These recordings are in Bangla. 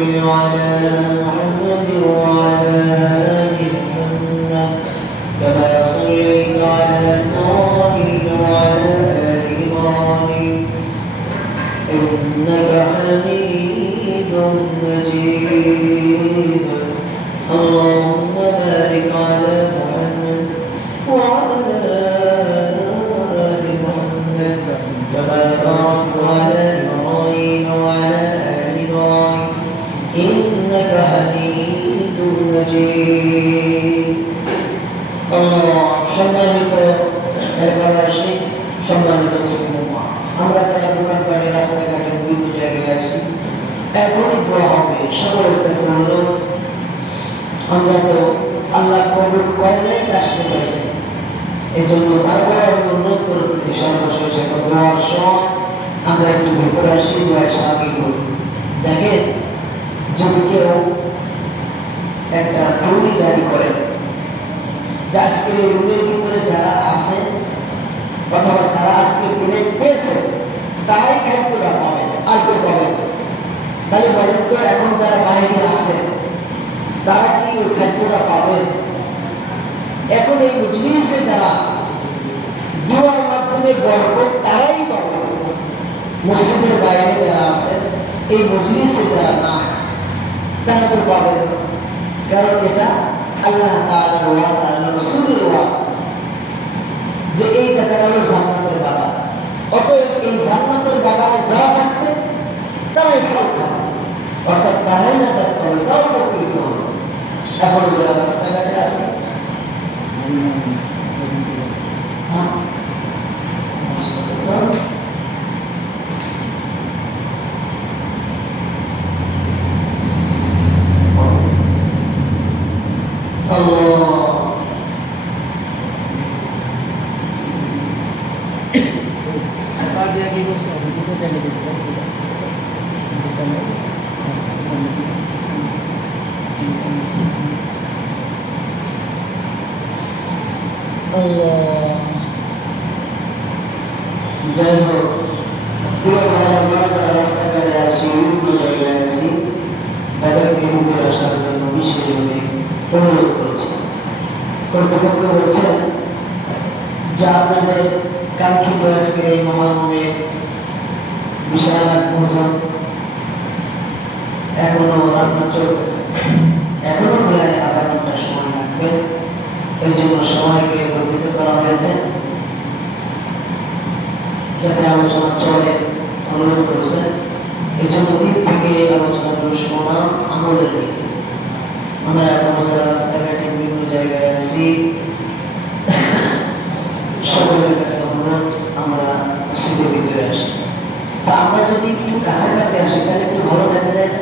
صل على محمد وعلى آل محمد كما صليت على إبراهيم وعلى آل إبراهيم إنك حميد مجيد اللهم بارك على محمد وعلى آل محمد كما باركت على إبراهيم وعلى آل إبراهيم إنك حميد مجيد الله সম্মানিত এলাকাবাসী সম্মানিত মুসলিম আমরা যারা দোকান পাড়ে রাস্তাঘাটে বিভিন্ন জায়গায় আসি এখনই দোয়া হবে সকলের কাছে হলো আমরা তো আল্লাহ কবুল করলেই আসতে পারি এই জন্য তারপরে আমি অনুরোধ করতে যে সর্বশেষ একটা দোয়ার সময় আমরা একটু ভেতরে আসি দোয়ায় সামিল হই দেখেন যদি কেউ একটা জরুরি জারি করেন যে আজকে রুমের ভিতরে যারা আছেন অথবা যারা আজকে পেমেন্ট পেয়েছে তারাই খাদ্যটা পাবে আর কেউ পাবে তাই বলেন তো এখন যারা বাইরে আছে তারা কি ওই খাদ্যটা পাবে এখন এই মজলিসে যারা আছে দোয়ার মাধ্যমে বরকত তারাই পাবে মসজিদের বাইরে যারা আছে এই মজলিসে যারা না তারা তো পাবে কারণ এটা আল্লাহ তাআলার ওয়াদা আল্লাহর রাসূলের ওয়াদা যে এই জায়গাটা হলো জান্নাতের বাগান অতএব এই জান্নাতের বাগানে যারা থাকবে তারাই ফল খাবে অর্থাৎ তারাই নাজাত পাবে তারাই উপকৃত হবে এখন যারা রাস্তাঘাটে আছে যাই হোক পুরো ভাইরা যারা রাস্তাঘাটে আসি বিভিন্ন জায়গায় আসি তাদেরকে ভিতরে আসার জন্য বিশেষভাবে অনুরোধ করেছে কর্তৃপক্ষ বলেছেন যে আপনাদের কাঙ্ক্ষিত আজকে এই মহানবে বিশাল ভোজন এখনো রান্না চলতেছে এখনো প্রায় আধা ঘন্টা সময় লাগবে এই জন্য সময়কে বর্ধিত করা হয়েছে যাতে আলোচনা চলে অনুরোধ করেছেন এই জন্য দিক থেকে আলোচনাগুলো শোনা আমলের বিয়ে আমরা এখনো যারা রাস্তাঘাটে বিভিন্ন জায়গায় আছি সকলের কাছে অনুরোধ আমরা মসজিদের ভিতরে আসি তা আমরা যদি একটু কাছাকাছি আসি তাহলে একটু ভালো দেখা যায়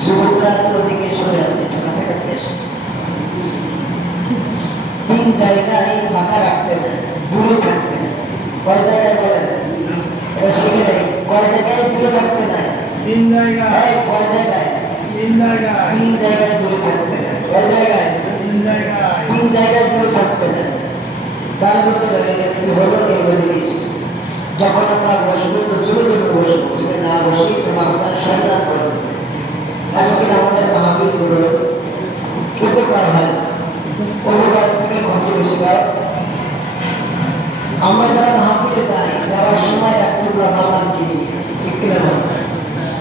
যুবকরা তো ওদিকে সরে আসে একটু কাছাকাছি আসে তিন জায়গায় ফাঁকা রাখতে না দূরে থাকতে না কয় জায়গায় বলে এটা শিখে নেই কয় জায়গায় দূরে থাকতে না তিন জায়গায় কয় জায়গায় তিন জায়গায় দূরে থাকতে না কয় জায়গায় তিন জায়গায় দূরে থাকতে না তার ভিতরে একটি হলো এই মজলিস যখন আমরা বসবো তো জোরে জোরে বসবো যদি না বসি তো মাঝখানে শয়তান করবে আজকে আমাদের মাহফিল গুলো উপকার হয় উপকার থেকে ক্ষতি বেশি হয় আমরা যারা মাহফিলে যাই যাওয়ার সময় এক টুকরা বাদাম কিনি ঠিক কিনা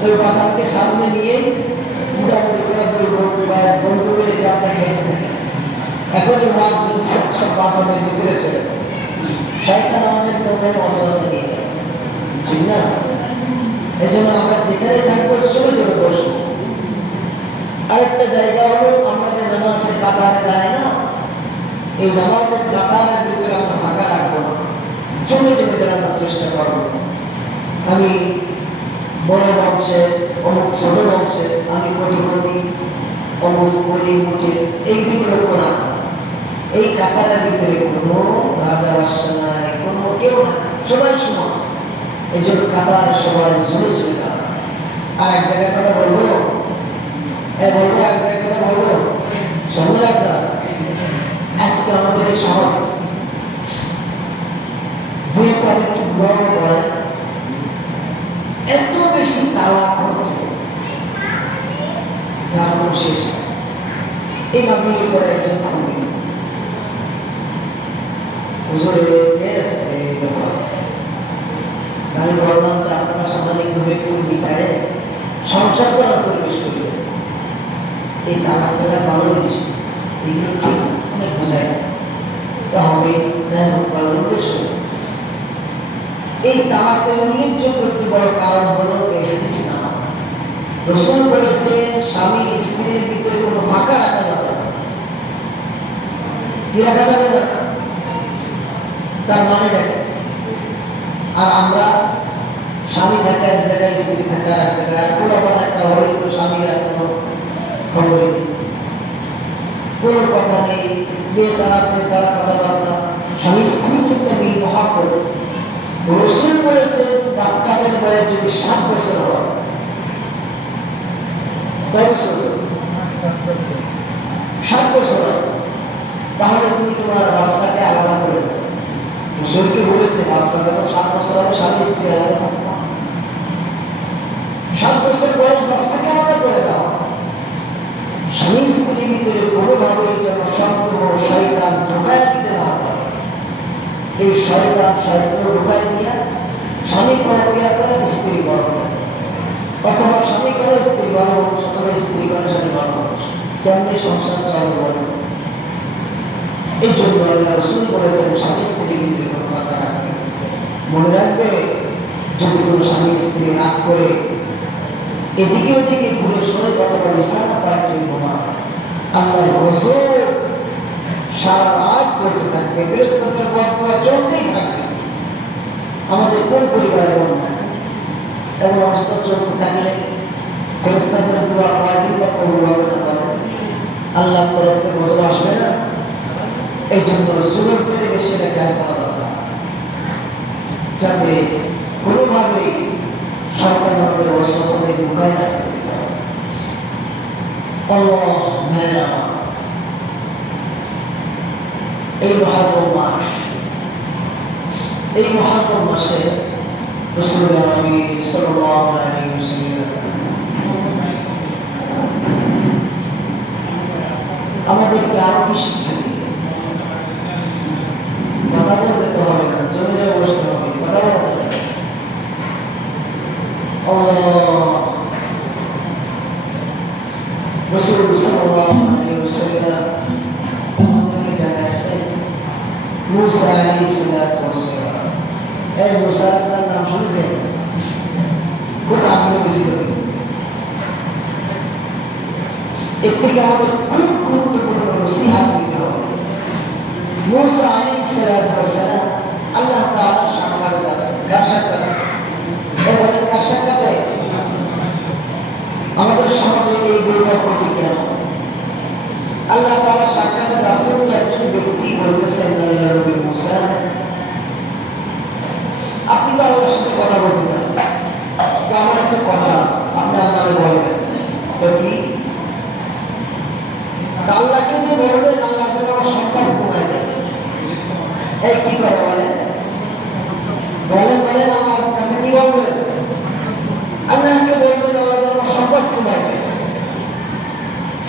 ওই বাদামকে সামনে নিয়ে মোটামুটি করে বন্ধু মিলে চাপটা খেয়ে থাকে এখন এই মাছগুলো সব বাদামের ভিতরে চলে যায় শয়তান আমাদেরকে ওখানে ওয়াসওয়াসা দিয়ে দেয় ঠিক না এই জন্য আমরা যেখানে থাকবো জোরে জোরে বসবো আরেকটা জায়গা হলো আমরা যে নামাজে কাতারে দাঁড়াই না এই নামাজের কাতারের ভিতরে আমরা ফাঁকা রাখবো না জমে জমে দাঁড়ানোর চেষ্টা করবো আমি বড় বংশের অমুক ছোট বংশের আমি কোটিপতি অমুক গরিব মুটির এই দিকে লক্ষ্য রাখবো এই কাতারের ভিতরে কোনো রাজা বাদশা নাই কোনো কেউ না সবাই সমান এই জন্য কাতার সবাই জোরে জোরে কাতার আর এক জায়গায় কথা বলবো এক জায়গায় কথা বলবো সবুজ আপনার আজকে আমাদের এই সমাজ যেহেতু আমি একটু বড় পড়াই এত বেশি তালাক হচ্ছে যার নাম শেষ এই মাহফিলের পরে একজন ফোন দিল, হুজুর আমি বললাম যে আপনারা সামাজিকভাবে একটু মিটায় সংসার করার পরিবেশ তৈরি করে, এই তালাক টালাক ভালো জিনিস এগুলো ঠিক অনেক বোঝায় হবে। যাই হোক বলার উদ্দেশ্য এই তালাকের উল্লেখযোগ্য একটি বড় কারণ হলো এই হাদিস না। রাসূল বলেছেন স্বামী স্ত্রীর ভিতরে কোনো ফাঁকা রাখা যাবে না। কি রাখা যাবে না? তার মানে দেখেন, আর আমরা স্বামী থাকে এক জায়গায়, স্ত্রী থাকে আর এক জায়গায়, আর কোনো একটা হলেই তো স্বামীর আর কোনো খবরই নেই, কোনো কথা নেই, বেতারা কথাবার্তা। স্বামী স্ত্রী চিন্তা নেই, মহাপর। রাসূল বলেছেন বাচ্চাদের বয়স যদি 7 বছর হয়, কয় বছর? 7 বছর হয়, তাহলে তুমি তোমার বাচ্চাকে আলাদা করে দাও। রাসূলকে বলেছে বাচ্চা যখন 7 বছর হবে স্বামী স্ত্রী আলাদা থাকবে। 7 বছর বয়স বাচ্চাকে আলাদা করে দাও। স্বামী স্ত্রীর ভিতরে কোনোভাবে যেন সন্দেহ শয়তান ঢোকায় দিতে না পারে। এই শয়তান ঢোকায় দিয়া স্বামী পরক্রিয়া করে, স্ত্রী পরক্রিয়া, অথবা স্বামী করে স্ত্রী ভালো মানুষ, অথবা স্ত্রী করে স্বামী ভালো মানুষ, তেমনি সংসার চলবে। এই জন্য আল্লাহ রাসূল বলেছেন স্বামী স্ত্রীর ভিতরে কোনো ফাঁকা রাখবে। মনে রাখবে, যদি কোনো স্বামী স্ত্রী রাগ করে এদিকে ওদিকে ঘুরে সরে কথা বলে সারা পাল্টে ঘুমা, আল্লাহর গজব সারা রাত করতে থাকবে, ফেরেশতাদের বদদুয়া চলতেই থাকবে। আমাদের কোন পরিবারে এমন অবস্থা চলতে থাকলে ফেরেশতাদের দোয়া কয়দিন বা কবুল হবে না বলে? আল্লাহর তরফ থেকে গজব আসবে না? এই জন্য যুবকদের বেশি খেয়াল করা দরকার, যাতে কোনোভাবেই সরকার আমাদের ওয়াসওয়াসাতে ঢুকায় না। আল্লাহ মেহরা, এই মুহররম মাস, এই মুহররম মাসে রাসূলুল্লাহ নবী সাল্লাল্লাহু আলাইহি ওয়াসাল্লাম আমাদেরকে আরো বেশি কথা বলতে তো হবে না, জমে জমে বসতে হবে, কথা বলতে হবে। রাসূল সাল্লাল্লাহু আলাইহি ওয়াসাল্লাম আমাদেরকে জানাচ্ছেন মুসা আলাইহিস সালাতু ওয়াস সালাম। এই মুসা আলাইহিস সালাম নাম শুনছেন? খুব আগ্রহ বেশি করে। এর থেকে আমাদের খুব গুরুত্বপূর্ণ নসিহত নিতে হবে। মুসা আলাইহিস সালাতু ওয়াস সালাম আল্লাহ তাআলার সাক্ষাৎ দিয়েছেন। কার সাক্ষাৎ? বলেন কার সাক্ষাৎ? আমাদের সমাজে এই বৈভবটি কেন? আল্লাহ তাআলা সাক্ষাৎ দিয়েছেন যে একজন ব্যক্তি বলতেছেন, আল্লাহ নবী মুসা, আপনি তো আল্লাহর সাথে কথা বলতে চাচ্ছেন, তো আমার একটা কথা আছে, আপনি আল্লাহকে বলবেন। তো কি? আল্লাহকে যে বলবেন, আল্লাহ যেন আমার সম্পদ কমায় দেয়। এই কি করে বলেন? বলেন বলেন আল্লাহর কাছে কি বলবেন? আল্লাহকে বলবেন আল্লাহ যেন আমার সম্পদ কমায় দেয়।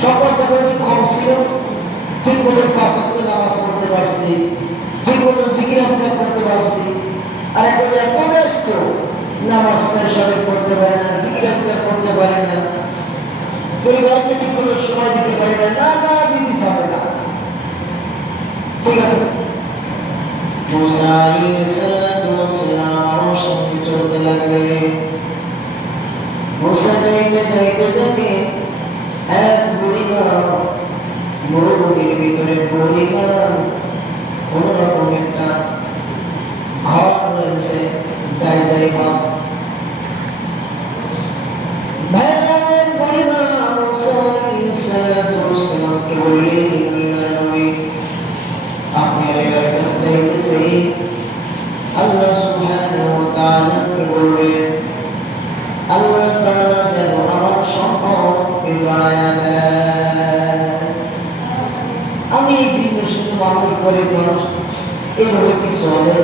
সম্পদ যখন কম ছিল, ঠিক মতো 5 ওয়াক্ত নামাজ পড়তে পারছি, ঠিক মতো জিকির আজকার করতে পারছি, আর এখন এত ব্যস্ত নামাজ সঠিক পড়তে পারে না, জিকির আজকার করতে পারে না, পরিবারকে ঠিক মতো সময় দিতে পারে না, না বিধি ছাড়ে না। ঠিক আছে, মুসা আলাইহিস সালাতু ওয়াস সালাম আমার সঙ্গে চলতে লাগলেন। মুসা যাইতে যাইতে দেখে এক বুড়িমা মরুভূমির ভিতরে বুড়িমা কোন রকম একটা ঘর রয়েছে, যাই যাই মা ভাইয়ের বুড়িমা মুসা আলাইহিস সালাতু ওয়াস সালামকে বললেন, আল্লাহর নবী আপনি আল্লাহর কাছে যাইতেছে, আল্লাহ সুবহানাহু ওয়া তাআলা কে বলবেন আল্লাহ তাআলা যেন আমার সম্পদকে বাড়ায়া দেন। আমি এই জিনিস শুধু মানুষ করে মানুষ এইভাবে কি চলে?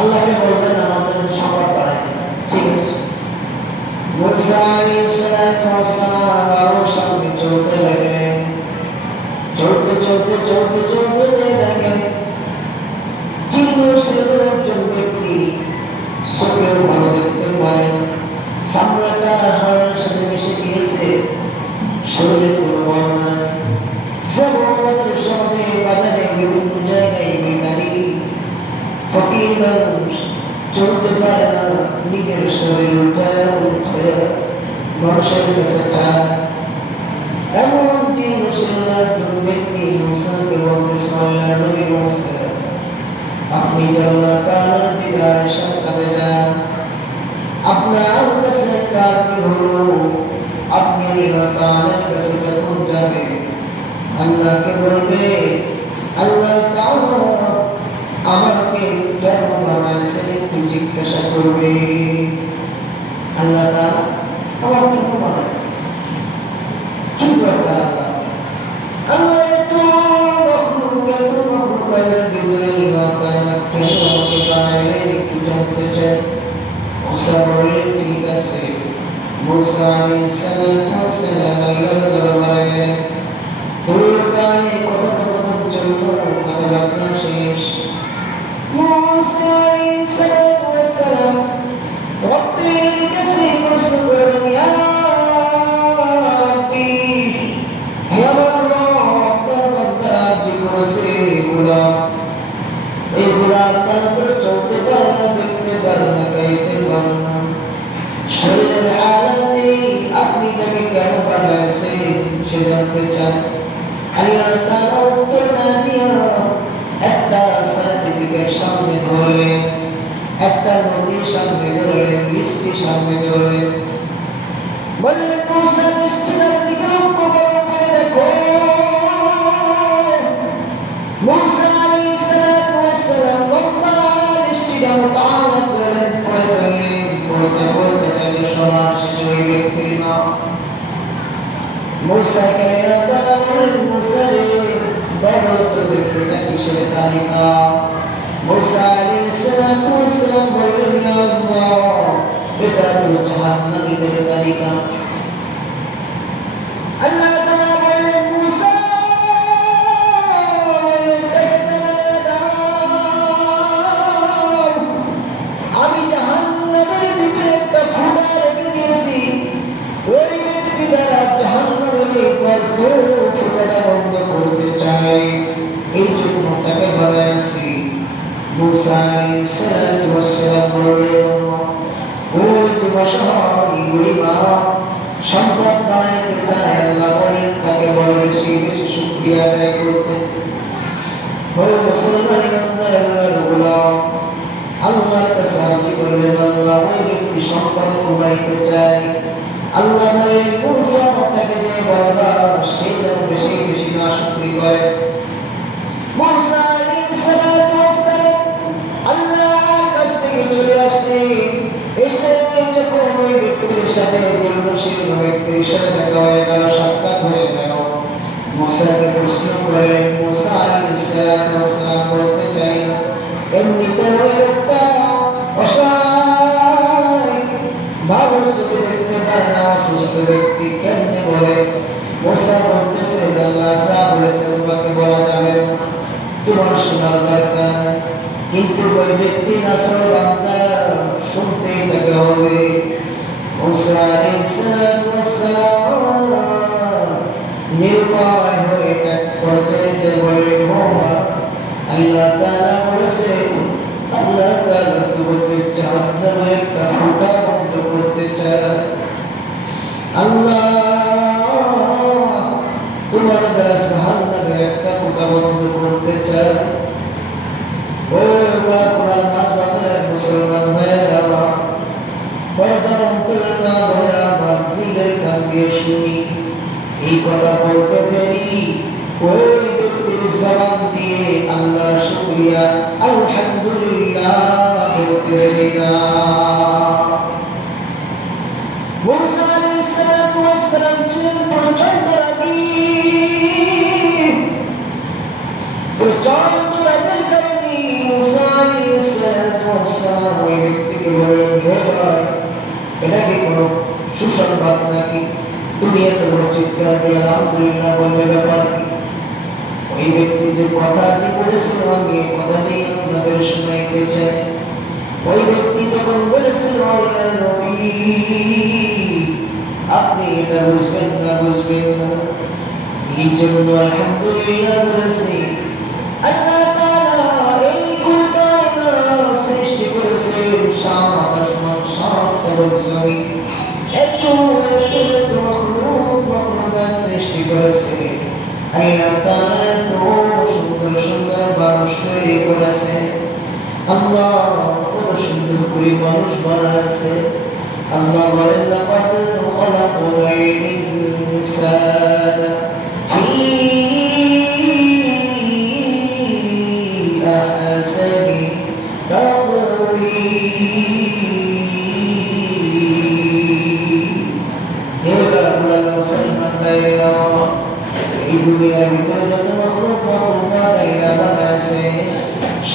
আল্লাহকে বলবেন আমার যেন সম্পদ বাড়ায় দেন। ঠিক আছে, মুসা আলাইহিস সালাতু ওয়াস সালাম তার হাড়ের সাথে মিশে গিয়েছে, শরীরে কোনো বল নাই। আমাদের সমাজে বাজারে বিভিন্ন জায়গায় বেকারি, ফকির মানুষ চলতে পারে না, নিজের শরীর উঠায় উঠায় মানুষের কাছে চায়। এমন দিন একজন ব্যক্তি মুসাকে বলতেছে, আল্লাহর নবী মুসা, আপনি যে আল্লাহ তাআলার দিদার সাক্ষাতে যান, আপনার কাছে কার কি হলো? আপনি আল্লাহ তাআলার কাছে যখন যাবেন, আল্লাহকে বলবে, আল্লাহ তাআলা আমাকে কেন বানাইছে একটু জিজ্ঞাসা করবে। আল্লাহ তাআলা আমাকে কেন বানাইছে, কি দরকার আল্লাহ? আল্লাহ তো মখলুকের ভিতরে আল্লাহ তাআলা কেন আমাকে বানাইলেন একটু জানতে চাই। মুসা বললেন, ঠিক আছে। মুসা আলাইহিস সালাম আল্লাহর দরবারে গেলেন। দূর পানে কথোপকথন চলল, কথাবার্তা শেষ। মুসা আলাইহিস সালাম রব্বের কাছে প্রশ্ন করলেন, ইয়া রাব্বি, হে আমার রব, আপনার বান্দা যে করেছে এগুলা আপনার করে চলতে পারে না, দেখতে পারে না, খাইতে পারে না, শরীরের আলাদে আপনি তাকে কেন বানাইছেন সে জানতে চান। আল্লাহ তাআলা উত্তর না দিয়া একটা সার্টিফিকেট সামনে ধরলেন, একটা নদীর সামনে ধরলেন, লিস্টি সামনে ধরলেন, বললেন, মুসা লিস্টিটার দিকে লক্ষ্য করে পড়ে দেখো। মুসা আলাইহিস সালাম লম্বা লিস্টিটা মোতালা করলেন, পড়ে ফেললেন। পড়তে পড়তে তাকে সবার শেষে ওই ব্যক্তির নাম মুসা কালিমা তাআলা বললেন, মুসা রে, বড় তো দেখতে এটা কিসের তালিকা? মুসা আলাইহিস সালাম বললেন, ইয়া আল্লাহ, এটা তো জাহান্নামীদের তালিকা। আল্লাহ তাআলা বললেন, মুসা এটাকে জানিয়ে দাও, আমি জাহান্নামের ভিতরে একটা ফুটা রেখে দিয়েছি, ওই ব্যক্তি দ্বারা জাহান্নামের গর্ত ফুটাটা বন্ধ করতে চাই, এই জন্য তাকে বানাইছি। মুসা আলাইহিস সালাম বললেন, ওই যে বসাই বুড়িমা সম্পদ বানাইতে চায়, আল্লাহ বলেন তাকে বড় বেশি বেশি শুকরিয়া আদায় করতে। ওই মুসলমান ইমানদার আল্লাহর গোলাম আল্লাহর কাছে আরজি করলেন, আল্লাহ ওই ব্যক্তি সম্পদ বানাইতে চায়, আল্লাহ বলেন মুসা তাকে যে বলবা সে যেন বেশি বেশি না শুকরি করে। মুসা আলাইহিস সালাম আল্লাহর কাছ থেকে চলে আসলেন, এসে যখন ওই ব্যক্তির সাথে দিলনশীল ব্যক্তির সাথে দেখা হয়ে গেল, সাক্ষাৎ হয়ে গেল, মুসাকে প্রশ্ন করলেন। মুসা আলাইহিস সালাম বলতে চাইল, এমনিতে ওই লোকটা অসহায়, ভালো চোখে দেখতে পারে না, অসুস্থ ব্যক্তি, কেমনে বলে? মুসা বলতেছে, আল্লাহ যা বলেছে তোমাকে বলা যাবে না, তোমার শোনার দরকার, কিন্তু ওই ব্যক্তির আসল বান্দা শুনতেই তাকে হবে। মুসা আলাইহিস সালাম নির্ভয় হয়ে এক পর্যায়ে যে বললেন, আল্লাহ তাআলা বলেছেন, আল্লাহ তাআলা তোমাকে জাহান্নামে একটা ফুটা বন্ধ করতে চায়, আল্লাহ তোমার দ্বারা জাহান্নামে একটা ফুটা বন্ধ করতে চায়। ও কোরআন বাজারের মুসলমান ভাইয়েরা, পর্দার অন্তরের মা বোনেরা, আমার দিলের কান দিয়ে শুনি, এই কথা বলতে দেরি ওই ব্যক্তির জবান দিয়ে আল্লাহর শুকরিয়া আলহামদুলিল্লাহ বলতে দেরি না। মুসা আলাইহিস সালাম ছিলেন প্রচন্ড রাগী, প্রচন্ড রাগের কারণে মুসা আলাইহিস সালাম ওই ব্যক্তিকে বললেন, হে ভাই, এটা কি কোনো সুসংবাদ নাকি? তুমি এত বড় চিৎকার দিয়ে আলহামদুলিল্লাহ বললে ব্যাপার কি? ওই ব্যক্তি যে কথাটি বলেছিল, আমি এই কথাটি আপনাদের শোনাইতে চাই। ওই ব্যক্তি যখন বলেছিল, আল্লাহর নবী আপনি এটা বুঝবেন না, বুঝবেন না। এই জন্য আলহামদুলিল্লাহ বলেছি, আল্লাহ তাআলা এই কুরবানা সৃষ্টি করেছেন, সাত আসমান সাত তরফ জমি, এত এত এত মাখলুক সৃষ্টি করেছে। আল্লাহ তাআলা এত সুন্দর সুন্দর মানুষ তৈরি করেছে। আল্লাহ কত সুন্দর করে মানুষ বানাইছে। আল্লাহ বলেন, লাকাদ খালাকনাল ইনসানা ফি আহসানি তাকওয়ীম। এবার মুসলমান ভাইরা, এই দুনিয়ার ভিতরে যত মাখলুক আল্লাহ বানাইছে,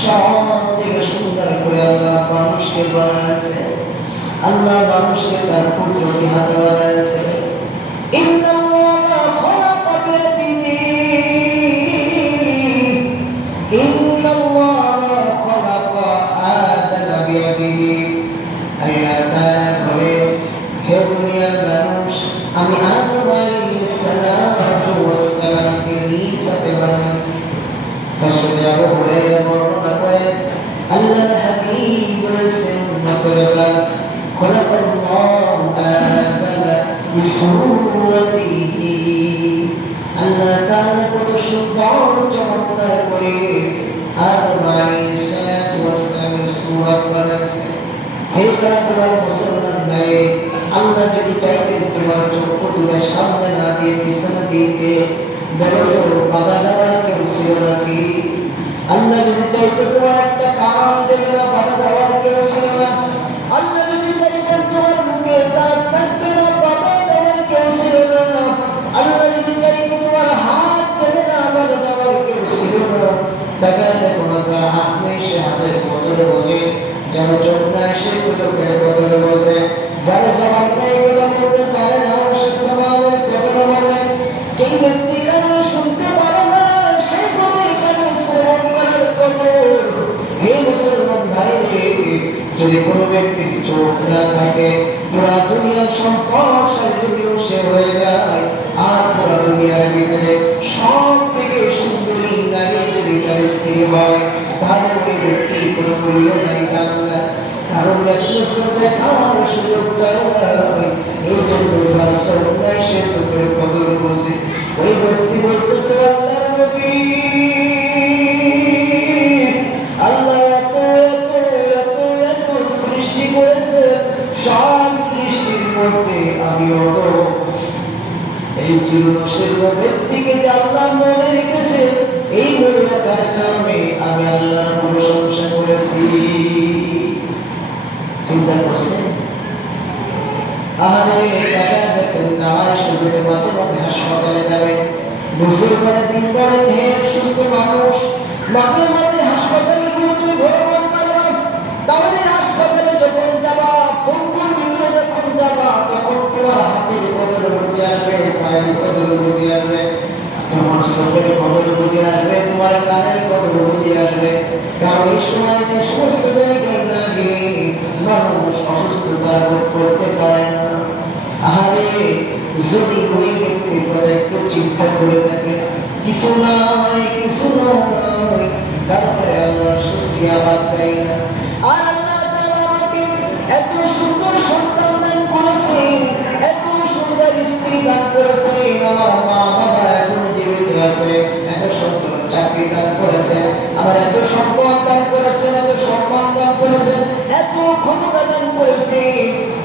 সব থেকে সুন্দর করে আল্লাহ মানুষকে বানাইছে। আল্লাহ মানুষকে তার কুদরতি হাতে বানাইছে। ইন্নাল্লাহা খালাকা বিয়াদিহি, ইন্নাল্লাহা খালাকা আদামা বিয়াদিহি। আল্লাহ তাআলা বলে, হে দুনিয়ার মানুষ, আমি আদম আলাইহিস সালাতু ওয়াস সালামকে নিজ হাতে বানাইছি। হযরত আবু হুরায়রা বর্ণনা করেন, আল্লাহর হাবিব বলেছেন, মাতরাকা খলাকাল্লাহু আদামা বিসূরাতিহি। আল্লাহ তাআলা কত সুন্দর চমৎকার করে আদম আলাইহিস সালাতু ওয়াস সালামের সূরত বানাইছেন। হে তোমার মুসলমান ভাই, আল্লাহ যদি চাইতেন তোমার চক্ষু তোমার সামনে না দিয়ে পিছনে দিতে, বড় বাধা দেওয়ার কেউ ছিল নাকি? আল্লাহ যদি চাইতেন তোমার একটা কান দেবে না, বাধা দেওয়ার কেউ ছিল না। আল্লাহ যদি চাইতেন তোমার মুখে দাঁত থাকবে না, বাধা দেওয়ার কেউ ছিল না। আল্লাহ যদি চাইতেন তোমার হাত দেবে না, বাধা দেওয়ার কেউ ছিল না। তাকে দেখো না, যার হাত নেই সে হাতের বদলে বোঝে, যার চোখ নাই সে চোখের বদলে বোঝে, যার জবান নেই কথা বলতে পারে না সে জবানের বদলে বলে। যেই ব্যক্তি কানে শুনতে পারে না সে কবে কানে শ্রবণ করার কদর। হে মুসলমান ভাই রে, যদি কোনো ব্যক্তির চোখ না থাকে, পুরা দুনিয়ার সম্পদ যদিও সে হয়ে যায়, আর পুরা দুনিয়ার ভিতরে সব থেকে সুন্দরী নারী যদি তার স্ত্রী হয়, তাহলে ওই ব্যক্তি কোনো মূল্য নাই, দাম না। কারণ দেখার সুযোগ পায় না। এই জন্য যার চোখ নাই সে চোখের কদর বোঝে। ওই ব্যক্তি বলতেছে, আল্লাহর নবী, আল্লাহ এত এত এত এত সৃষ্টি করেছে, সব সৃষ্টির মধ্যে আমি অত এই জীবনের ব্যক্তিকে যে আল্লাহ মনে রেখেছে, এই মনে রাখার কারণে আমি আল্লাহর প্রশংসা করেছি। চিন্তা করছেন? আরে টাকা দেখেন না, শরীরে মাসে মাসে হাসপাতালে যাবে, বুঝতে পারে দিন পরে হে সুস্থ মানুষ, মাঝে মাঝে হাসপাতালে গিয়ে তুমি ভ্রমণ করবা, তাহলে হাসপাতালে যখন যাবা, পঙ্গুর ভিতরে যখন যাবা, তখন তোমার হাতের কদর বুঝে আসবে, পায়ের কদর বুঝে আসবে, তোমার চোখের কদর বুঝে আসবে, তোমার কানের কদর বুঝে আসবে। কারণ এই সময় যে সমস্ত জায়গায় না গিয়ে মানুষ অসুস্থতা বোধ করতে পারে না। আরে যদি ওই ব্যক্তির কথা একটু চিন্তা করে থাকে, কিছু নাই কিছু নাই, তারপরে আল্লাহর শুকরিয়া বাদ দেয় না। আর আল্লাহ তাআলা আমাকে এত সুন্দর সন্তান দান করেছে, এত সুন্দর স্ত্রী দান করেছে, আমার মা বাবা এখন জীবিত আছে, এত সুন্দর চাকরি দান করেছে, আবার এত সম্পদ দান করেছেন, এত সম্মান দান করেছেন, এত ক্ষমতা দান করেছে,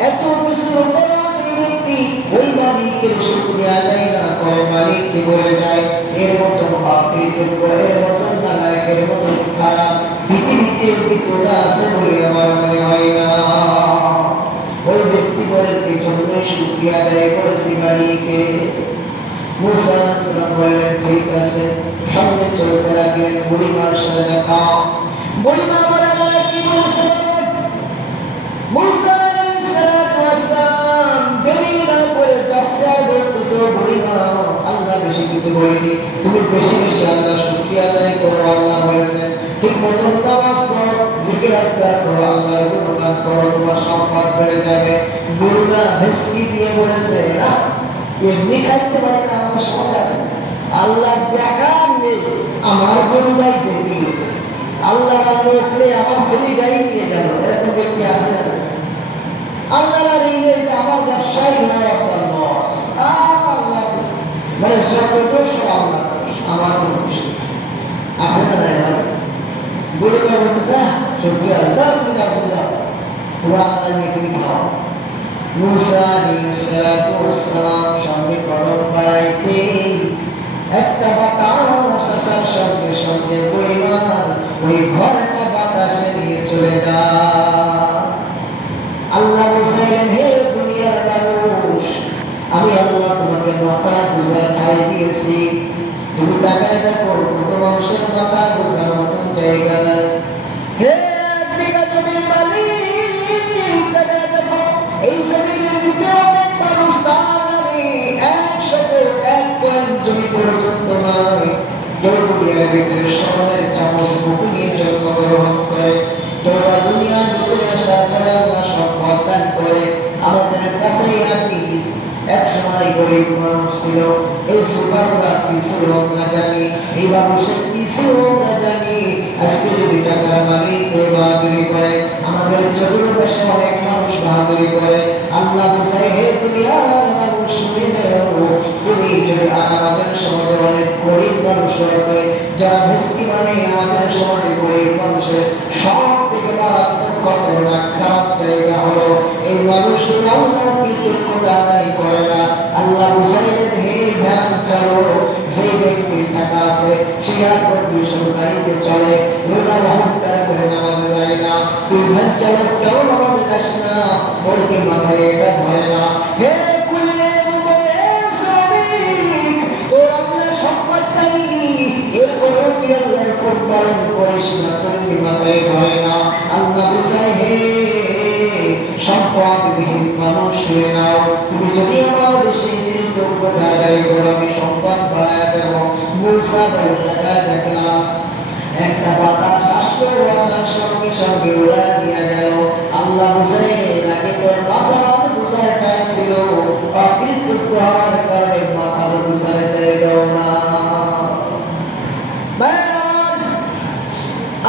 এত কিছুর উপরও যে ব্যক্তি ওই মালিকের শুকরিয়া আদায় না করে, মালিককে বলে যায়, এর মতন অকৃতজ্ঞ, এর মতন নালায়েক, এর মতন খারাপ পৃথিবীতে ভিতরে আছে বলে আমার মনে হয় না। ওই ব্যক্তি বলেন, এই জন্যই শুকরিয়া আদায় করেছি মালিককে। মুসা আলাইহিস সালাম বললেন, ঠিক আছে, সামনে চলতে লাগলেন, বুড়িমার সাথে দেখা। বুড়িমা বলে, কি বলছে? মুসা আলাইহিস সালাম দেরি না করে যাচ্ছে আর বলতেছে, বুড়িমা, আল্লাহ বেশি কিছু বলেনি, তুমি বেশি বেশি আল্লাহ শুকরিয়া আদায় করো, আল্লাহ বলেছেন ঠিক মতো নামাজ পড়ো, জিকির আজকার করো, আল্লাহর গুণগান করো, তোমার সম্পদ বেড়ে যাবে। বুড়িমা ভেসকি দিয়ে বলেছে, এমনি খাইতে পারে না, আমাদের সমাজ আছে। আল্লাহ দেখার নেই, আমার গরুটাই দেখি, আল্লাহ লোকলে আমার ছেলেটাই নিয়ে গেল, এরকম ব্যক্তি আছে না? আল্লাহ ঋণে যে আমার ব্যবসায় লস আর লস, আল্লাহ মানে যত দোষ আল্লাহ দোষ, আমার কোনো দোষ নেই। আছে না? নাই গরুটা বলতেছে সত্যি আল্লাহ, তুমি যাও, তুমি যাও, তোমার আল্লাহ নিয়ে তুমি খাও। মুসা আলাইহিস সালাতু ওয়াস সালাম সামনে কদম বাড়াইতে একটা বাতাস আসার সঙ্গে সঙ্গে পরিমাণ ওই ঘরটা বাতাসে নিয়ে চলে যায়। আল্লাহ বলছেন, হে দুনিয়ার মানুষ, আমি আল্লাহ তোমাকে মাথা গুজা খাই দিয়েছি, তুমি তাকায় দেখো কত মানুষের মাথা গুজার মতন জায়গা নাই। হে বিঘা জমির মালিক, তাকায় দেখো এই জমির ভিতরে অনেক মানুষ, তার মানে 101 পয়েন্ট জমি পর্যন্ত নয়। কেউ দুনিয়ার ভিতরে স্বর্ণের চামচ মুখে নিয়ে জন্মগ্রহণ করে, কেউ দুনিয়ার ভিতরে আসার পরে আল্লাহ সম্পদ দান করে। আমাদের কাছেই আনিস এক সময় গরিব মানুষ ছিল, এই সুপাররা কি ছিল আমরা জানি, এই মানুষের কি ছিল আমরা জানি। আজকে যদি টাকার মালিক হয়ে বাহাদুরি করে, আমাদের চতুর্পাশে অনেক মানুষ বাহাদুরি করে। আল্লাহ বুঝায়, হে দুনিয়ার মানুষ শুনে নাও, তুমি যদি আমাদের সমাজে অনেক গরিব মানুষ আছে, যারা মিসকিন, মানে আমাদের সমাজে গরিব মানুষের সব থেকে মারাত্মক খতরনাক খারাপ জায়গা হলো এই মানুষগুলো আল্লাহ কৃতজ্ঞতা আদায় করে না। আল্লাহ বুঝাইলেন, হে ভ্যান চালক, যে ব্যক্তির টাকা আছে সে আর কন্ডিশন গাড়িতে চলে, রোনা অহংকার করে নামাজে যায় না, তুই ভ্যান চালক কেউ নামাজে যাস না, তোর কি মাথায় এটা ধরে না? হে কুলের শ্রমিক, তোর আল্লাহ সম্পদ দেয়নি, এরপরেও তুই আল্লাহর কোন পালন করিস না, তোর কি মাথায় ধরে না? আল্লাহ বুঝায়, হে সম্পদবিহীন মানুষ শুনে নাও, তুমি যদি আমার বেশি কৃতজ্ঞতা আদায় করো, আমি সম্পদ বাড়ায় দেব। মুসা বলে তাকায় দেখলাম একটা বাতাস আসলো, আসার সঙ্গে সঙ্গে উড়া নিয়ে গেল। আল্লাহ বুঝাইলেন, আগে তোর মাথার বুঝাটা ছিল, অকৃতজ্ঞ হওয়ার কারণে মাথার বুঝায় যাইল না।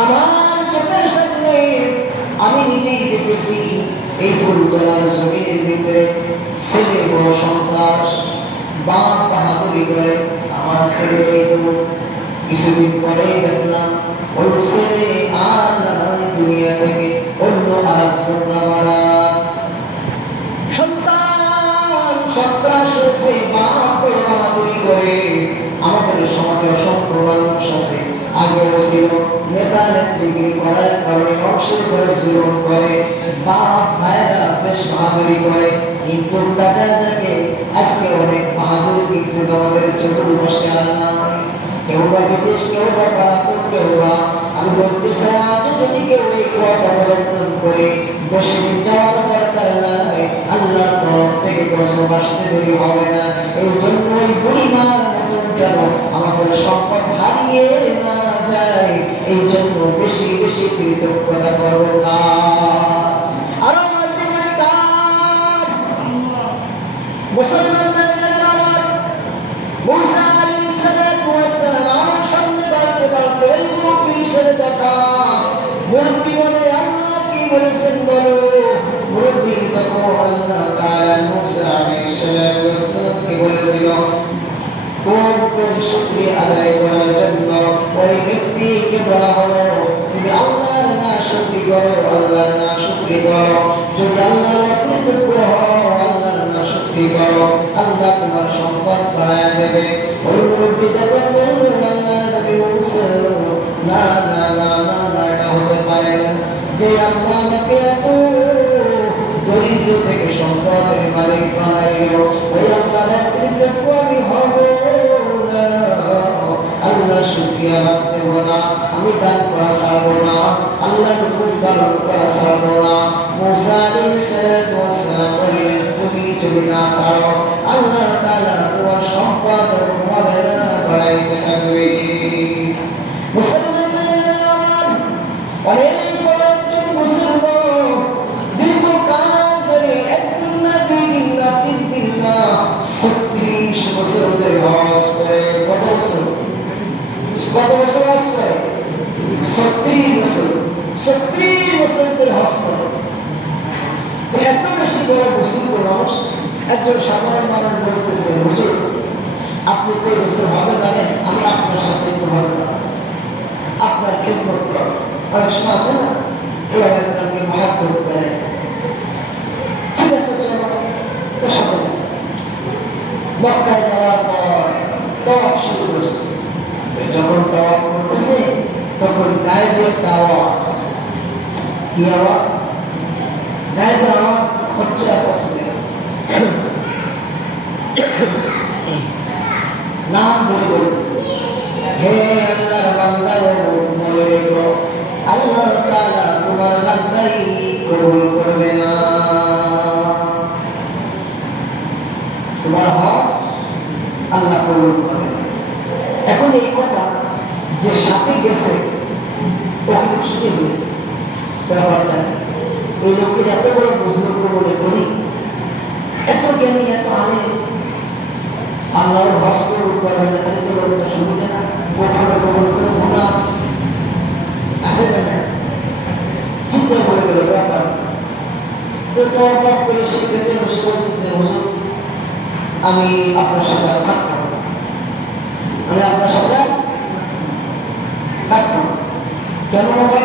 আমার চোখের সামনে আমি নিজেই দেখেছি, এই ফুলতলার জমিনের ভিতরে ছেলে বড় সন্ত্রাস, বাপ বাহাদুরি করে, আমার ছেলে এই তো কিছুদিন পরে দেখলাম ওই ছেলে আর নাই দুনিয়া থেকে, অন্য আরেকজন মারা সন্তান সন্ত্রাস হয়েছে, বাপ বড় বাহাদুরি করে। আমাদের সমাজে অসংখ্য মানুষ আছে, আগেও ছিল, নেতা নেত্রীগিরি করার কারণে বংশের পরে জুলুম করে, বাপ ভাইরা বেশ বাহাদুরি করে, কিন্তু টাকা থাকে আজকে অনেক বাহাদুরি কিন্তু আমাদের চতুর্পাশে আর নাই। কেউ বা বিদেশ, কেউ বা পলাতক, কেউ বা, আমি বলতে চাই আজ যদি কেউ এই পথ অবলম্বন করে বেশি দিন যাওয়ার দরকার নাই, আল্লাহর তরফ থেকে কসম আসতে দেরি হবে না। এই জন্য ওই বুড়িমার মতন যেন আমাদের সম্পদ হারিয়ে না যায়, এই জন্য বেশি বেশি কৃতজ্ঞতা করবো। আরো মুসলমান মুসা আলাইহিস সালাতু ওয়াস সালাম আমার সামনে দাঁড়াতে দাঁড়াতে ওই মুরব্বির দেখা, মুরব্বি বলে, আল্লাহ কি বলেছেন বলো। মুরব্বি তখন আল্লাহ তাআলা মুসা আলাইহিস সালাতু ওয়াস সালামকে বলেছিল, কোন কোন শুকরিয়া আদায় করার জন্য ওই ব্যক্তিকে বলা হলো, তুমি আল্লাহর নাশকরি করো, আল্লাহর নাশকরি করো। যদি আল্লাহর কৃতজ্ঞ হও, আল্লাহর নাশকরি করো, আল্লাহ তোমার সম্পদ বাড়ায় দেবে। ওই মুরব্বি তখন বলল, আল্লাহ নবী মুসা, না না না না না, এটা হতে পারে না যে আল্লাহ আমাকে এত দরিদ্র থেকে সম্পদের মালিক বানাইল, ওই আল্লাহর কৃতজ্ঞ আমি হব না, আল্লাহ শুকরিয়া বাদ দেব না, আমি দান করা ছাড়ব না, আল্লাহর হুকুম পালন করা ছাড়ব না। মুসা আলাইহিস সালাতু ওয়াস সালাম বললেন, তুমি যদি না ছাড়ো, আল্লাহ তাআলা তোমার সম্পদ তোমাদের বাড়াইতে থাকবে। মুসলমানরা আমার অনেক কয়েকজন মুসলমান দীর্ঘকাল ধরে একদিন না, দুই দিন না, তিন দিন না, 36 কত বছর হজ করে? 36 বছর। 36 বছর ধরে হজ করে। তো এত বেশি বড় মুসলিম মানুষ একজন সাধারণ মানুষ বলতেছে, হুজুর আপনি তো বছর হজে যাবেন, আমরা আপনার সাথে একটু হজে যাব, আপনার খেদমত করব। অনেক সময় আছে না, ওরা একজনকে ভাগ করতে পারে, ঠিক আছে চলো, তো সাথে গেছে। মক্কায় যাওয়ার পর তাওয়াফ শুরু করছে। যখন তাওয়াফ করতেছে তখন গায়েবের একটা আওয়াজ, কি আওয়াজ? গায়েবের আওয়াজ হচ্ছে আসলে নাম ধরে বলতেছে, হে আল্লাহর বান্দা মনে রেখো, আল্লাহ তাআলা তোমার লাব্বাই কবুল করবে না, তোমার হজ আল্লাহ কবুল করবে না। এখন এই কথা যে সাথে গেছে ও কিন্তু শুনে হয়েছে ব্যাপারটা। এই লোকের এত বড় বুজুর্গ মনে করি, এত জ্ঞানী, এত আলেম, আল্লাহর হজ কবুল করবে না, তাহলে তো লোকটা সুবিধা না, গোপনে গোপন করে মনে আছে না? চিন্তা করে গেল ব্যাপার। তো তওয়াব করে সে বেঁধে বসে বলতেছে, হুজুর আমি আপনার সাথে থাকবো, আমি আপনার সাথে থাকবো। কেন বাবা?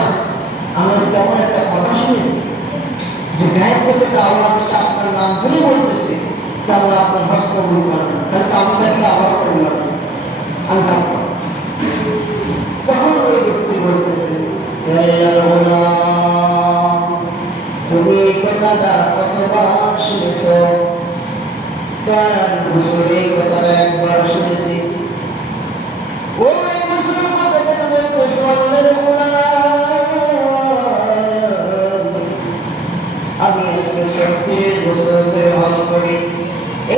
না, আমি তেমন একটা কথা শুনেছি যে গায়ের থেকে একটা আওয়াজ এসে আপনার নাম ধরে বলতেছে যে আল্লাহ আপনার হজ কবুল করবেন, তাহলে তো আমি থাকলে আবার করলাম, আমি থাকবো। তখন ওই ব্যক্তি বলতেছে, তুমি এই কথাটা কতবার শুনেছ? হুজুর এই কথাটা একবার শুনেছি। ওই হুজুর কথাটা বলতেছে, আল্লাহর গোলাম, আমি আজকে 36 বছর ধরে হজ করি,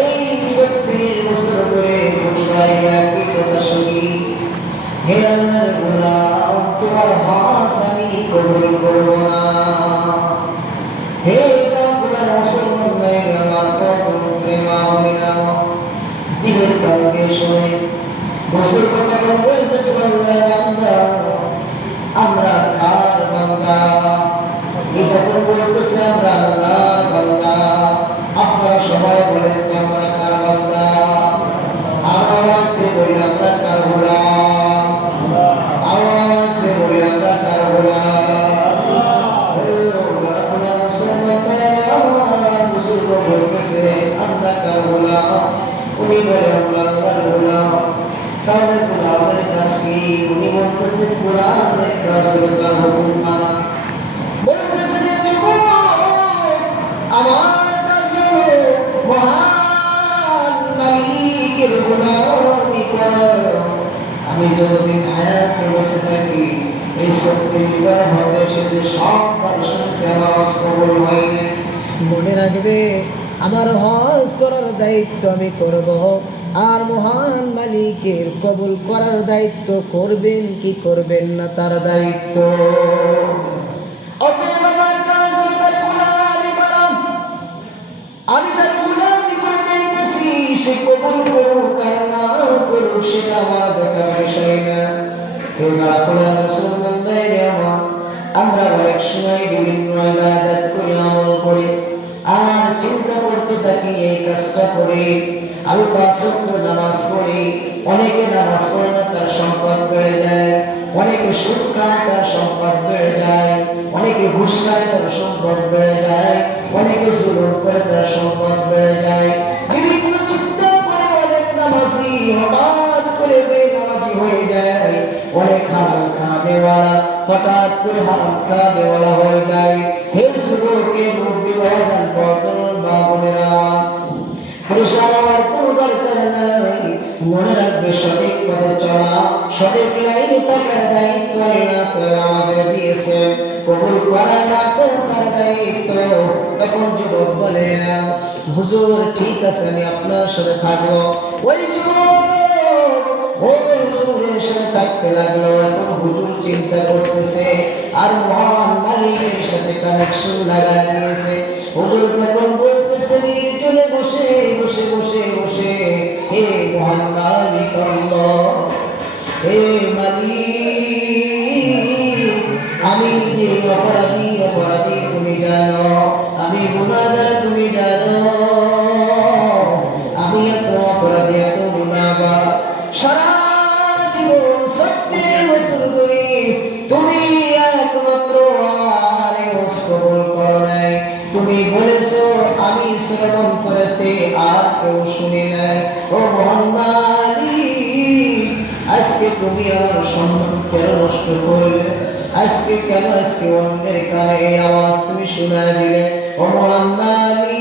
এই 36 বছর ধরে প্রতিবার একই কথা শুনি, হে আল্লাহর গোলাম তোমার হজ আমি কবুল করব না। হে আল্লাহর মুসলমান ভাইরা, আমার পদমন্ত্রে মা বোনেরা, দিনের কালকে শুনে বছর কথা বলতেছে, আল্লাহর বান্দা আমরা কার বান্দা? এটা তো বলতেছে আমরা আল্লাহর বান্দা। আপনারা সবাই বলেন তো আমরা কার বান্দা? আওয়াজ দিয়ে বলি আমরা কার গোলাম? আওয়াজ দিয়ে বলি আমরা কার গোলাম? মুসলমান বুজুর্গ বলতেছে আমরা কার গোলাম? উনি বলে আমরা আল্লাহর গোলাম। তাহলে গোলামের কাজ কি? উনি বলতেছেন গোলামের কাজ হলো তার হুকুম মানা। বলতেছেন আমার কাজ হলো মহান মালিকের গোলামি করা। আমি যতদিন হায়াতে বসে থাকি এই 36 বার হজ এসেছে, সববার শুনছে আমার হজ কবুল হয়নি। মনে রাখবে আমার হজ করার দায়িত্ব আমি করব, আর মহান মালিকের কবুল করার দায়িত্ব করবেন কি করবেন না তার দায়িত্ব। অতএব আমার কাজ তার গোলামি করা, আমি তার গোলামি করে যাইতেছি, সে কবুল করুক আর না করুক সেটা আমার দেখার বিষয় না। মুসলমান ভাইরা আমার, আমরা অনেক সময় বিভিন্ন ইবাদত করি, আমল করি, আর চিন্তা করতে থাকি এই কাজটা করি, আমি 5 ওয়াক্ত নামাজ পড়ি, অনেকে নামাজ পড়ে না তার সম্পদ বেড়ে যায়, অনেকে সুদ খায় তার সম্পদ বেড়ে যায়, অনেকে ঘুষ খায় তার সম্পদ বেড়ে যায়, অনেকে জুলুম করে তার সম্পদ বেড়ে যায়। বিভিন্ন চিন্তা করে অনেক নামাজি হঠাৎ করে বেনামাজি হয়ে যায়, অনেক হারাম খাওয়ানেওয়ালা হঠাৎ করে হারাম খাওয়ানেওয়ালা হয়ে যায়। হে যুবকে মুরব্বী ভাইজান, পর্দার মা বোনেরা, পরিষ্কার হওয়ার কোনো দরকার নাই। মনে রাখবে সঠিক পথে চলা, সঠিক লাইনে থাকার দায়িত্ব আল্লাহ তাআলা আমাদের দিয়েছে, কবুল করা না তো তার দায়িত্ব। তখন যুবক বলে, হুজুর ঠিক আছে আমি আপনার সাথে থাকবো। ওই যুবক ওই হুজুরের সাথে থাকতে লাগলো। এখন হুজুর চিন্তা করতেছে আর মহান মালিকের সাথে কানেকশন লাগাই দিয়েছে। হুজুর তখন বলতেছে নির্জনে বসে বসে বসে বসে, হে মহান মালিক আল্লাহ, কেউ শুনে নাই। ও মহান মালিক, আজকে তুমি আমার সম্মান কেন নষ্ট করলে? আজকে কেন আজকে অন্যের কানে এই আওয়াজ তুমি শোনায় দিলে? ও মহান মালিক,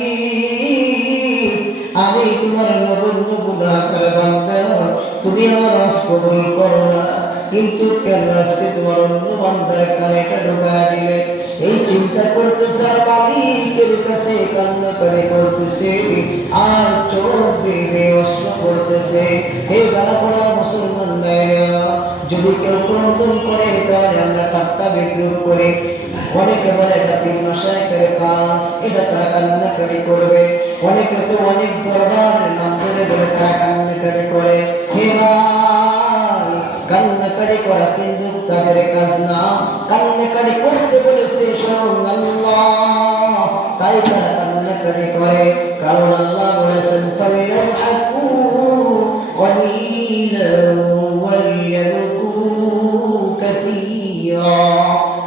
আমি তোমার নগণ্য গুনাহগার বান্দা, তুমি আমার আওয়াজ কবুল করো না, কিন্তু কেন আজকে তোমার অন্য বান্দার কানে এটা ঢোকায় দিলে? এই চিন্তা করতেছে আর মালিকের কাছে কান্নাকারি করতেছে আর চোখ বেয়ে অশ্রু পড়তেছে। হে গালা পড়া মুসলমান ভাইরা, যদি কেউ ক্রন্দন করে তাহলে আমরা ঠাট্টা বিদ্রুপ করি। অনেকে বলে এটা পীর মাশায়েখের কাজ, এটা তারা কান্নাকারি করবে। অনেকে তো অনেক দরবারের নাম ধরে ধরে তারা কান্নাকারি করে। হে ভাই, কান্নাকারি করা কিন্তু তাদের কাজ না, কান্নাকারি করতে বলেছে স্বয়ং আল্লাহ, তাই তারা কান্নাকারি করে। কারণ আল্লাহ বলেছেন ফালিয়াদহু কলিলান ওয়ালিয়াবকু কাসীরা।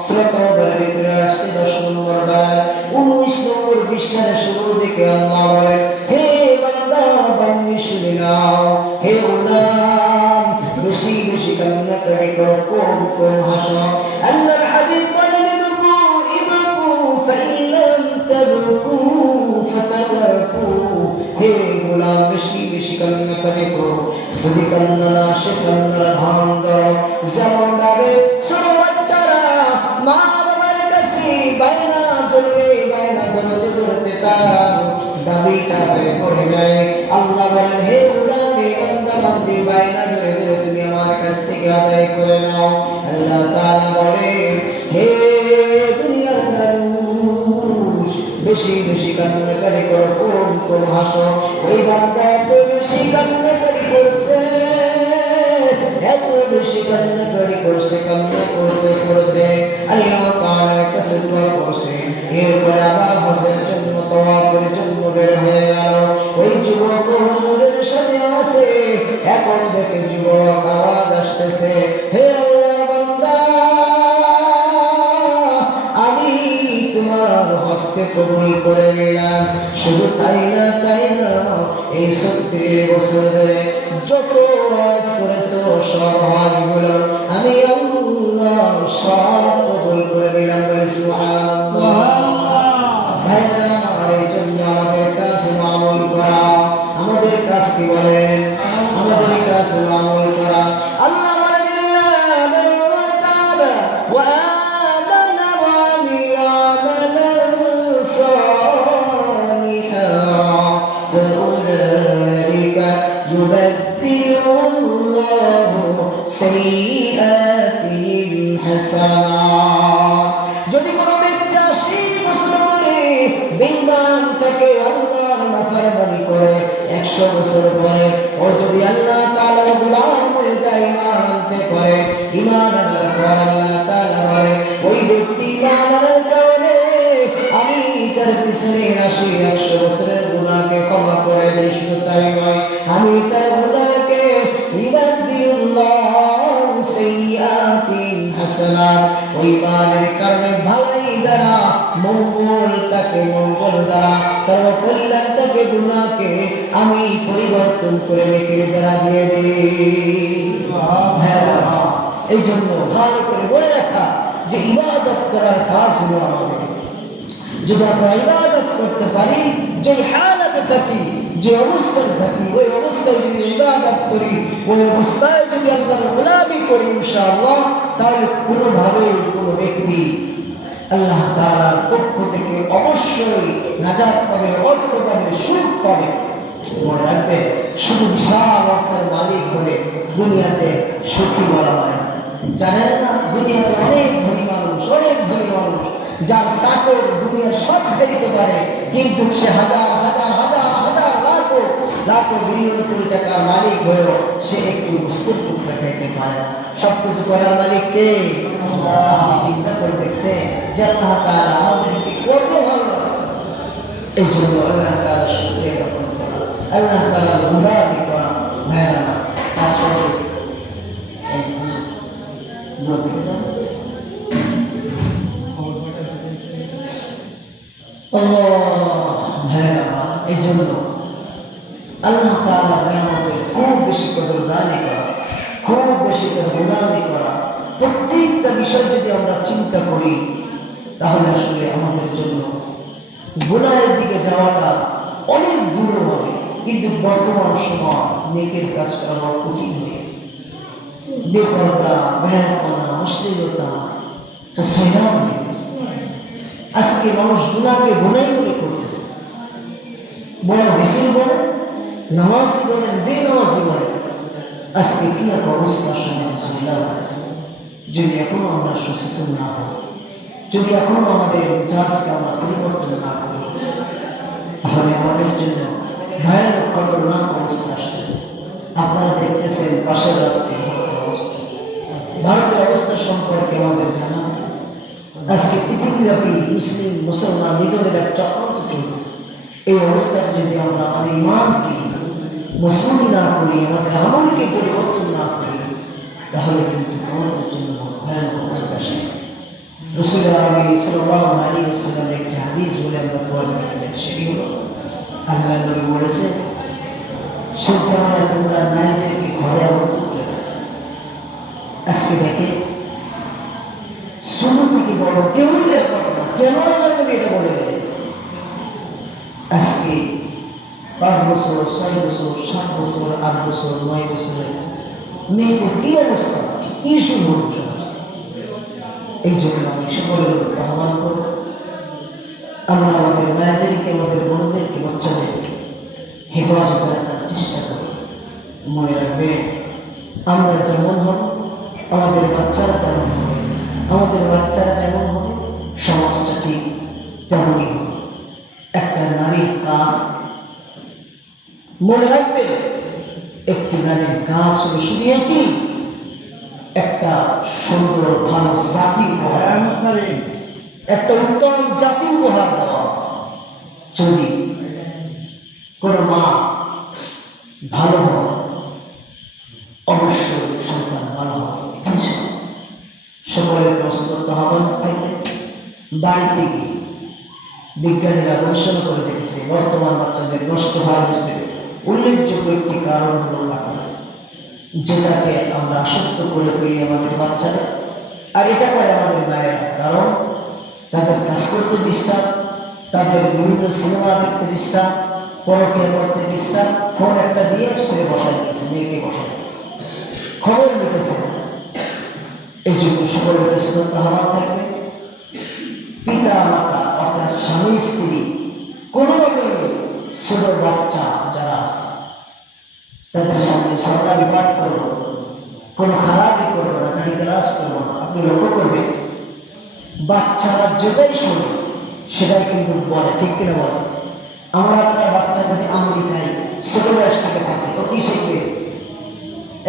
সূরা তাওবার ভিতরে আসছে 10 নম্বর বার 19 নম্বর পৃষ্ঠার শুরুর দিকে আল্লাহ বলেন, হে বান্দা বান্দি শুনে নাও, হে গোলাম বেশি বেশি কান্নাকারি করো, কম কম হাসো। আল্লাহর হাবিব বলেন ইবকু ইবকু ফাইলাম তাবকু ফাতাবাকু। হে গোলাম বেশি বেশি কান্নাকারি করো, যদি কান্না না আসে কান্নার ভান ধরো। যেমন ভাবে ছোট বাচ্চারা মা বাবার কাছে বায়না ধরলে বায়না ধরতে ধরতে তার দাবিটা আদায় করে নেয়। আল্লাহ বলেন, হে গোলাম হে বান্দা বান্দি বায়না ধরে ধরে তুমি আমার কাছ থেকে আদায় করে নাও। আল্লাহ তাআলা বলেন, হে দুনিয়ার মানুষ বেশি বেশি কান্নাকারি করো, কম কম হাসো। ওই বান্দা এত বেশি কান্নাকারি করছে, এত বেশি কান্নাকারি করছে, কান্না করতে করতে আল্লাহ তাআলার কাছে দোয়া করছে। এরপরে আবার হজের জন্য তাওয়াফের জন্য বের হয়ে গেল। ওই যুবক হুজুরের সাথে আছে, এখন দেখে যুবক আওয়াজ আসতেছে, হে আল্লাহর বান্দা, আমি তোমার হজকে কবুল করে নিলাম। শুধু তাই না এই 36 বছর ধরে যত হজ করেছো সব হজগুলো আমি আল্লাহ সব কবুল করে নিলাম। বলে সুবহানাল্লাহ। ভাইরা আমার, এই জন্য আমাদের কাজ হলো আমল করা। আমাদের কাজ কি বলেন? আমাদের কাজ হলো আমল করা। আল্লাহ বলেন, يبدل الله سيئاتهم حسنات। যদি কোনো ব্যক্তি 80 বছর ধরে বেঈমান থাকে, আল্লাহর নাফরমানি করে, 100 বছর পরে ও যদি আল্লাহ তাআলার গোলাম হয়ে যায়, ঈমান আনতে পারে, ঈমান আনার পর আল্লাহ তাআলা বলে ওই ব্যক্তি ঈমান আনার কারণে আমি তার পিছনে 100 বছরের গুনাহকে ক্ষমা করে দেই। শুধু তাই নয়, আমি তার গুনাহকে ইবাদুল্লাহ সাইয়্যাতিন হাসানাত, ওই ঈমানের কারণে ভালাই দ্বারা মঙ্গলটাকে মঙ্গল দ্বারা, তার কল্যাণটাকে গুনাহকে আমি পরিবর্তন করে নেকির দ্বারা দিয়ে দিই। এই জন্য ভালো করে মনে রাখা যে ইবাদত করার কাজ হলো আমাদের। যদি আমরা ইবাদত করতে পারি, যে হালাতে থাকি, যে অবস্থায় থাকি, ওই অবস্থায় যদি ইবাদত করি, ওই অবস্থায় যদি আল্লাহর গোলামি করি ইনশাআল্লাহ, তাহলে কোনোভাবে কোনো ব্যক্তি আল্লাহ তাআলার পক্ষ থেকে অবশ্যই নাজাত পাবে, অর্থ পাবে, সুখ পাবে। মনে রাখবে, শুধু বিশাল অর্থের মালিক হলে দুনিয়াতে সুখী বলা হয়। জানেন না, দুনিয়াতে অনেক ধনী মানুষ, যার চাকর দুনিয়ার সব খাইতে পারে, কিন্তু সে হাজার হাজার হাজার হাজার লাখো লাখো বিলিয়ন কোটি টাকার মালিক হয়েও সে একটু বস্তুর টুকরা খাইতে পারে না। সবকিছু করার মালিক কে? আপনি চিন্তা করে দেখছেন যে আল্লাহ তাআলা আমাদেরকে কত ভালোবাসে। এই জন্য আল্লাহ তাআলার শুকরিয়া জ্ঞাপন করা, আল্লাহ তাআলার গোলামি করা। ভাইরা আসলে এই জন্য আল্লাহ তাআলার নিয়ামতের খুব বেশি কদরদানি করা, খুব বেশি তার গুণাগানি করা। প্রত্যেকটা বিষয় যদি আমরা চিন্তা করি তাহলে আসলে আমাদের জন্য গুনাহের দিকে যাওয়াটা অনেক দূর হবে। কিন্তু বর্তমান সময় নেকের কাজ করা কঠিন হয়ে গেছে। বেপরদা, বেহায়াপনা, অশ্লীলতা তো সৈরাম হয়ে গেছে। আজকে মানুষ গুনাহকে গুনাই মনে করতেছে। বড় হুজুর বলেন, নামাজি বলেন, বেনামাজি বলেন, আজকে কি এক অবস্থা সমাজে চলে আসছে। যদি এখনো আমরা সচেতন না হই, যদি এখনো আমাদের জাজকে আমরা পরিবর্তন না করি, তাহলে আমাদের জন্য ভয়ানক খতরনাক অবস্থা আসতেছে। আপনারা দেখতেছেন পাশের রাষ্ট্রে ভারতের অবস্থা সম্পর্কে আমাদের জানা আছে। আজকে পৃথিবীব্যাপী মুসলিম মুসলমান নিধনের এক চক্রান্ত চলতেছে। এই অবস্থায় যদি আমরা আমাদের ইমানকে মজবুতি না করি, আমাদের আমলকে পরিবর্তন না করি, তাহলে কিন্তু আমাদের জন্য ভয়ানক অবস্থা আসে। রাসূল আরবি সাল্লাল্লাহু আলাইহি ওয়াসাল্লামের একটি হাদিস বলে আমরা দোয়া দেখে যাই। সেটি হলো আল্লাহ নবী বলেছে, সে জামানায় তোমরা নারীদেরকে ঘরে আবদ্ধ করে রাখো। আজকে দেখে শুরু থেকে বলো কেউই এর কথা না, কেন এটা বলে গেলে আজকে 5 বছর, 6 বছর, 7 বছর, 8 বছর, 9 বছরের মেয়েকে কি অবস্থা, কি শুরু হচ্ছে। এই জন্য আমি সকলের আহ্বান করব, আমরা আমাদের মায়েদেরকে, আমাদের বোনদেরকে, বাচ্চাদেরকে হেফাজত রাখার চেষ্টা করি। মনে রাখবে, আমরা যেমন হব আমাদের বাচ্চারা তেমন হবে, আমাদের বাচ্চারা যেমন হবে সমাজটা ঠিক তেমনই হবে। একটা নারীর কাজ মনে রাখবে, একটি নারীর কাজ হলো শুধু এটি, একটা সুন্দর ভালো জাতি উপহার, একটা উত্তম জাতি উপহার দেওয়া। যদি কোনো মা ভালো হয় অবশ্যই সন্তান ভালো হবে। সকলের কষ্ট আহ্বান থাকবে। বাড়িতে গিয়ে বিজ্ঞানীরা গবেষণা করে দেখেছে বর্তমান বাচ্চাদের নষ্ট হওয়ার উল্লেখযোগ্য একটি কারণ হলো কারণ, যেটাকে আমরা আসক্ত করে পেয়ে আমাদের বাচ্চাদের, আর এটা করে আমাদের মায়েরা। কারণ তাদের কাজ করতে ডিস্টার্ব, তাদের বিভিন্ন সিনেমা দেখতে ডিস্টার্ব, পরকীয়া করতে ডিস্টার্ব, ফোন একটা দিয়ে ছেলে বসাই দিয়েছে, মেয়েকে বসাই দিয়েছে, খবর নিতেছে। এই জন্য সকলের শ্রদ্ধা হওয়া থাকবে। পিতা মাতা অর্থাৎ স্বামী স্ত্রী কোনোভাবে ছোট বাচ্চা যারা আছে তাদের সামনে সরকার বিবাদ করবো, কোনো খারাপই করবো না, গাড়ি ক্লাস করবো না। আপনি লক্ষ্য করবেন বাচ্চারা যেটাই শোনে সেটাই কিন্তু বলে, ঠিক কিনা বলে? আমার আপনার বাচ্চা যদি আমেরিকায় ছোট বয়স থেকে থাকে, ও কি শিখবে?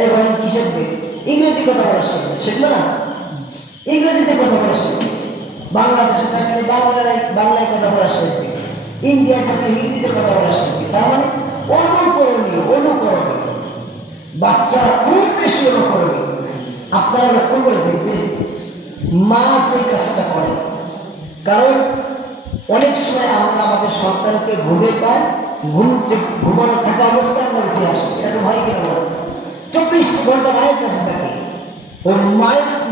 এবার কি শিখবে? ইংরেজি কথা বলা শিখবে, শিখবে না? ইংরেজিতে কথা বলা শিখবে। বাংলাদেশে থাকলে বাংলায় কথা বলা শিখবে, ইন্ডিয়ায় থাকলে হিন্দিতে কথা বলা শিখবে। তার মানে অনুকরণীয় বাচ্চারা খুব বেশি অনুকরণীয়। আপনারা লক্ষ্য করে দেখবেন মা সেই কাজটা করে। কারণ অনেক সময় আমরা আমাদের সন্তানকে ঘুমে পাই, ঘুমানো থাকা অবস্থায় আমরা উঠে আসি, এটা হয় কেন? 24 ঘন্টা মায়ের কাছে থাকে। ওই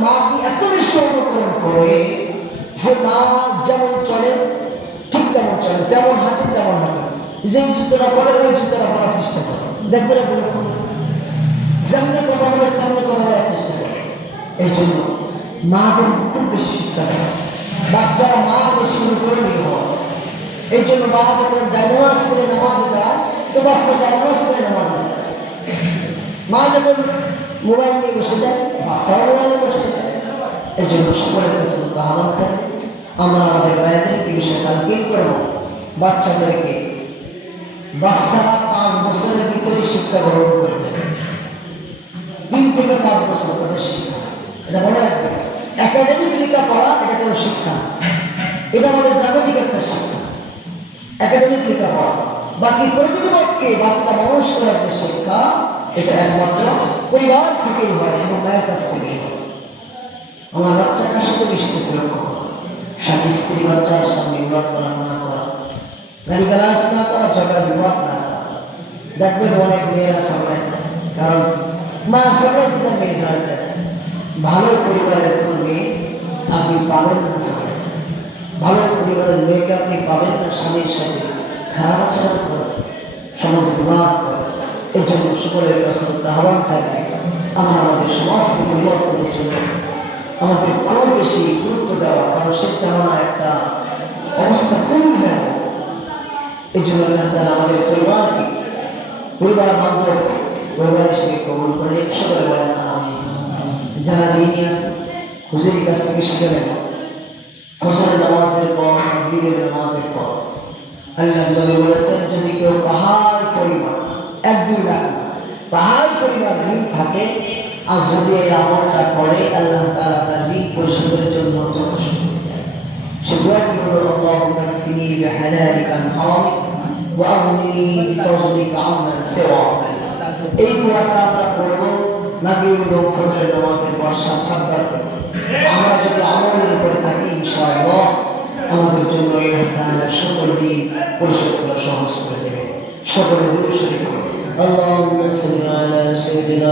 মা কি এত বেশি অনুকরণ করে যে মা যেমন চলে ঠিক তেমন চলে, যেমন হাঁটে তেমন হাঁটে, যেই জুতোটা পরে ওই জুতোটা পড়ার চেষ্টা করে। দেখবে না বলে যেমনি কথা বলে তেমনি কথা বলার চেষ্টা করে। এই জন্য মাদের খুব বেশি শিক্ষা দেয়, বাচ্চারা মা বেশি অনুকরণীয় হয়। এই জন্য মা যখন জায়নামাজ করে নামাজে যায়, তো বাচ্চা জায়নামাজ করে নামাজে যায়। মা যখন মোবাইল নিয়ে বসে যায়, বাচ্চারা মোবাইলে বসে যায়। এই জন্য সকলের কাছে আহ্বান থাকে, আমরা আমাদের মায়েদেরকে বিষয়ে তালকিন করবো। বাচ্চাদেরকে বাচ্চারা 5 বছরের ভিতরে শিক্ষা গ্রহণ করবে, 3 থেকে 5 বছর তাদের শিক্ষা। এটা মনে রাখবে, একাডেমিক লেখাপড়া এটা কোনো শিক্ষা, এটা আমাদের জাগতিক একটা শিক্ষা, একাডেমিক লেখাপড়া। বাকি প্রকৃতপক্ষে বাচ্চা মানুষ করার যে শিক্ষা, এটা একমাত্র পরিবার থেকেই হয় এবং মায়ের কাছ থেকেই হয়। আমার বাচ্চা কার সাথে মিশতেছিল, স্বামী স্ত্রী বাচ্চার সামনে উড়াত করা, মানা করা, গালি গালাজ না করা, ঝগড়া বিবাদ না করা, দেখবেন অনেক মেয়েরা সামলায় না, কারণ মা সামলাইতে না, মেয়ে সামলাইতে না। ভালো পরিবারের কোনো মেয়ে আপনি পাবেন না সামলায়, ভালো পরিবারের মেয়েকে আপনি পাবেন না স্বামীর সাথে খারাপ আচরণ করে, সমাজে বিবাদ করে। এই জন্য সকলের কাছে আহ্বান থাকবে, আমরা আমাদের সমাজকে পরিবর্তনের জন্য আমাদের খুব বেশি গুরুত্ব দেওয়া, কারণ সে জামানা একটা অবস্থা খুব ভয়ানক। এই জন্য তারা আমাদের পরিবারকে, পরিবার বান্ধব পরিবার হিসেবে কবুল করে সকলে বলেন আমি। যারা ঋণী আছে হুজুরের কাছ থেকে শিখে নেব, ফজরের নামাজের পর, মাগরিবের নামাজের পর আল্লাহ নবী বলেছেন, যদি কেউ পাহাড় পরিমাণ, 1-2 লাখ না, পাহাড় পরিমাণ ঋণ থাকে আর যদি এই আমলটা করে, আল্লাহ তাআলা তার ঋণ পরিশোধের জন্য যথেষ্ট হয়ে যায়। সে দোয়াটি হলো আল্লাহুম্মা কফিনি বিহালালিকা আন হারামিক ওয়া আগনিনি বিফজলিকা আম্মান সিওয়াক। এই দোয়াটা আমরা করব মাগরিব এবং ফজরের নামাজের পর 7-7 বার। আমরা যদি আমলের উপরে থাকি ইনশাআল্লাহ আমাদের জন্য এই আল্লাহ সকল ঋণ পরিশোধ করা সহজ করে দেবে। সকলে দুরূদ শরীফ পড়ুন। আল্লাহুম্মা সাল্লি আলা সাইয়্যিদিনা